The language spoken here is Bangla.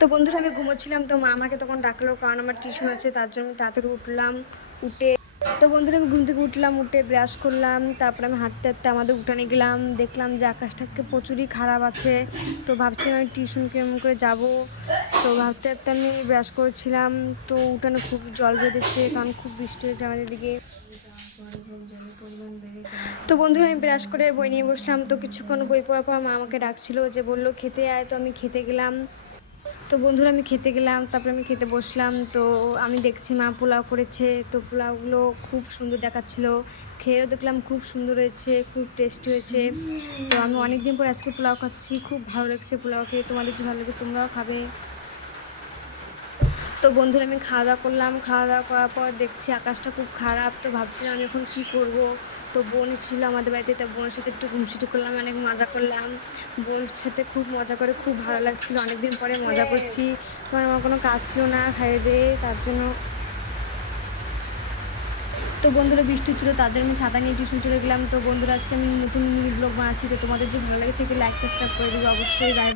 তো বন্ধুরা আমি ঘুমোচ্ছিলাম, তো মা আমাকে তখন ডাকলো, কারণ আমার টিউশন আছে, তার জন্য আমি তাড়াতাড়ি উঠলাম। উঠে তো বন্ধুরা আমি ঘুম থেকে উঠলাম, উঠে ব্রাশ করলাম, তারপরে আমি হাঁটতে হাঁটতে আমাদের উঠানে গেলাম। দেখলাম যে আকাশটা আজকে প্রচুরই খারাপ আছে। তো ভাবছিলাম আমি টিউশন কেমন করে যাব। তো ভাবতে ভাবতে আমি ব্রাশ করেছিলাম। তো উঠানে খুব জল বেঁধেছে, কারণ খুব বৃষ্টি হয়েছে আমাদের দিকে। তো বন্ধুরা আমি ব্রাশ করে বই নিয়ে বসলাম। তো কিছুক্ষণ বই পড়ার পর মা আমাকে ডাকছিল, যে বললো খেতে আয়। তো আমি খেতে গেলাম। তো বন্ধুরা আমি খেতে গেলাম, তারপরে আমি খেতে বসলাম। তো আমি দেখছি মা পোলাও করেছে। তো পোলাওগুলো খুব সুন্দর দেখাচ্ছিলো, খেয়েও দেখলাম খুব সুন্দর হয়েছে, খুব টেস্টি হয়েছে। তো আমি অনেক দিন পর আজকে পোলাও খাচ্ছি, খুব ভালো লাগছে পোলাও খেয়ে। তোমাদের যদি ভালো লাগে তোমরাও খাবে। তো বন্ধুরা আমি খাওয়া দাওয়া করলাম, খাওয়া দাওয়া করার পর দেখছি আকাশটা খুব খারাপ। তো ভাবছিলাম আমি এখন কী করব। তো বোন ছিল আমাদের বাড়িতে, তা বোনের সাথে একটু ঘুমছুটি করলাম, অনেক মজা করলাম। বোনের সাথে খুব মজা করে খুব ভালো লাগছিলো, অনেকদিন পরে মজা করছি। কারণ আমার কোনো কাজ ছিল না খাইয়ে দিয়ে, তার জন্য। তো বন্ধুরা বৃষ্টি ছিল, তার জন্য আমি ছাতা নিয়ে টিউশন চলে গেলাম। তো বন্ধুরা আজকে আমি নতুন মিনি ব্লগ বানাচ্ছি। তো তোমাদের যদি ভালো লাগে থেকে লাইক সাবস্ক্রাইব করে দিবে অবশ্যই। বাই।